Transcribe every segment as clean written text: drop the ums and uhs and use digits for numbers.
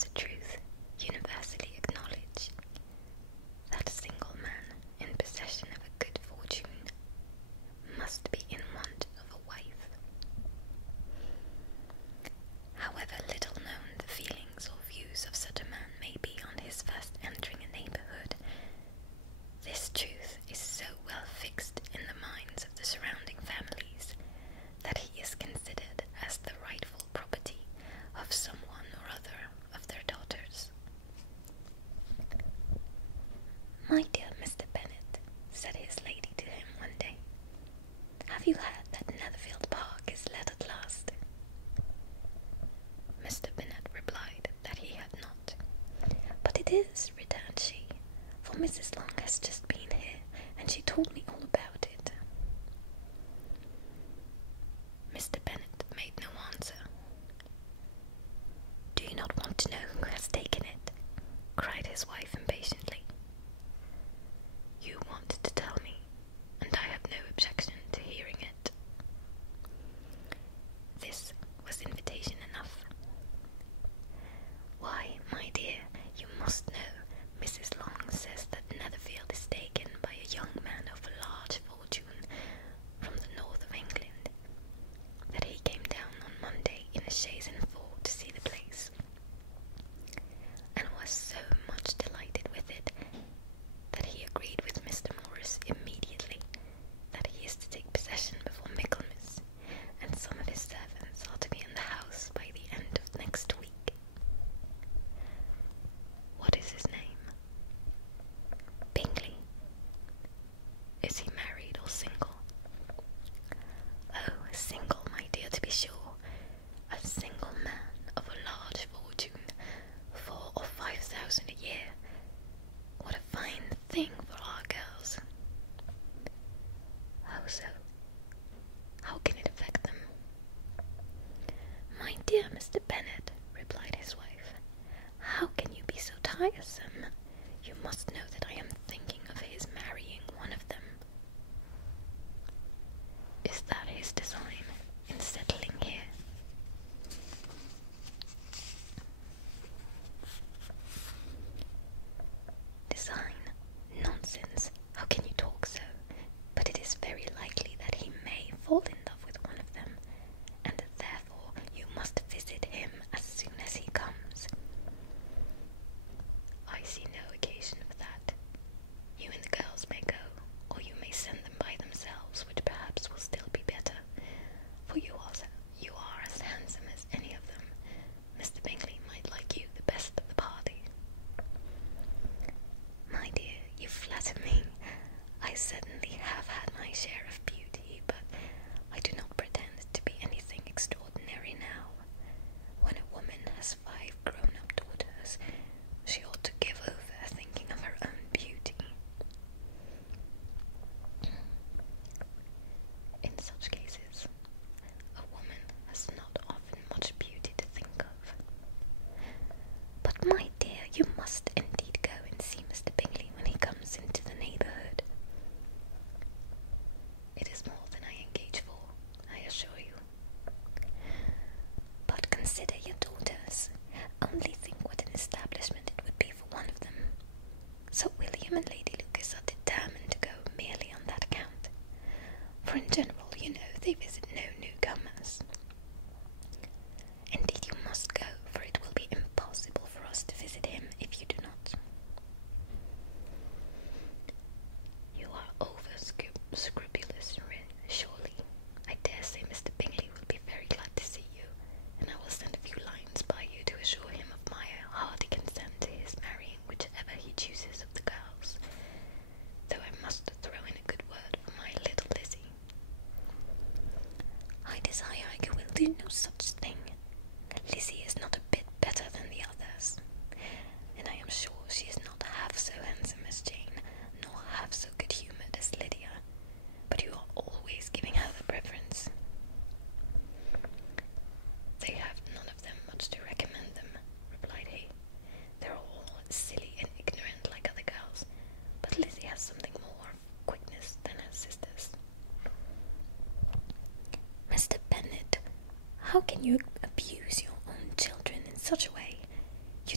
is a truth universally acknowledged, that a single man in possession of a good fortune must be in want of a wife. However little known the feelings or views of such a man may be on his first entering a neighbourhood, this truth is so well fixed in the minds of the surrounding families that he is considered as the rightful property of some one or other of their daughters. "My dear Mr. Bennet," said his lady to him one day, "have you heard that Netherfield Park is let at last?" Mr. Bennet replied that he had not. "But it is," returned she, "for Mrs. Long has just been here, and she told me all about it." Mr. Bennet made no answer. "Do you not want to know who has taken it?" cried his wife impatiently. "You want to tell me, and I have no objection to hearing it." This was invitation enough. "Why, my dear, you must know, Mrs. Long says that Netherfield is taken by a young man of a large fortune from the north of England, that he came down on Monday in a chaise and four to see the place, and was so much delighted with it that he agreed with Mr. Morris immediately that he is to take possession before Michaelmas, and some of his servants are to be in the house by the end of next week." "What is his name?" "Bingley." "Is he married or single?" "Oh, single, my dear, to be sure. A single man of a large fortune, 4,000 or 5,000 a year. What a fine thing for our girls." "How so? How can it affect them?" "My dear Mr. Bennet," replied his wife, "how can you be so tiresome? You must know that I am thinking of his marrying one of them." "Is that his design in settling here?" "Design? Nonsense! How can you talk so? But it is very likely that he may fall in love with one of them, and that therefore you must visit him as soon as he comes." "I see no occasion for that. You and the girls may go, or you may send them by themselves, which perhaps will still be better, for you are as handsome as any of them. Mr. Bingley might like you the best of the party." "My dear, you flatter me. I certainly have had my share of beauty, but I do not pretend to be anything extraordinary now. When a woman has 5 grown-up daughters, she ought to give over thinking of her own beauty." "In such cases, a woman has not often much beauty to think of." "But, my dear, you must indeed go and see Mr. Bingley when he comes into the neighbourhood." "It is more than I engage for, I assure you." "But consider your daughters. Only think what an establishment it would be for one of them. Sir William and Lady Lucas are determined to go merely on that account, for in general, you know, they visit no newcomers. Indeed, you must go, for it will be impossible for us to visit him if you do not." "You are over-scrupulous, surely. I dare say Mr. Bingley will be very glad to see you, and I will send a few lines by you to assure him of my hearty consent to his marrying whichever he chooses of the girls, though I must throw in a good word for my little Lizzie." "I desire I will do no such thing. Lizzie is not a bit better than the others, and I am sure she is not half so handsome as Jane, nor half so good-humoured as Lydia, but you are always giving her the preference." "They have none of them much to recommend them," replied he. "They're all silly and ignorant like other girls, but Lizzie has something more of quickness than her sisters." "Mr. Bennet, how can you abuse your own children in such a way? You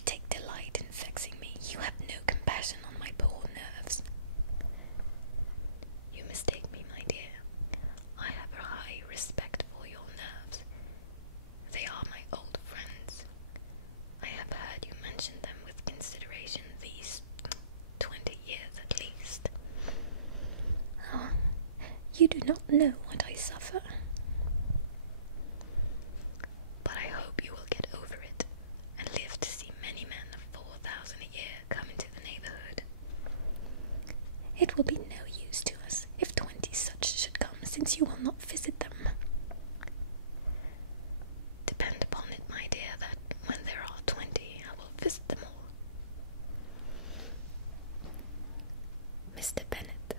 know what I suffer. But I hope you will get over it, and live to see many men of 4,000 a year come into the neighbourhood. It will be no use to us if 20 such should come, since you will not visit them. Depend upon it, my dear, that when there are 20, I will visit them all. Mr. Bennet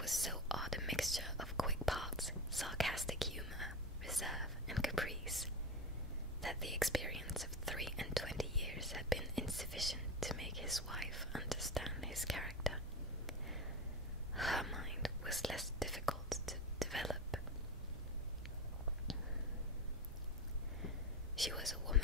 was so odd a mixture of quick parts, sarcastic humour, reserve, and caprice, that the experience of 23 years had been insufficient to make his wife understand his character. Her mind was less difficult to develop. She was a woman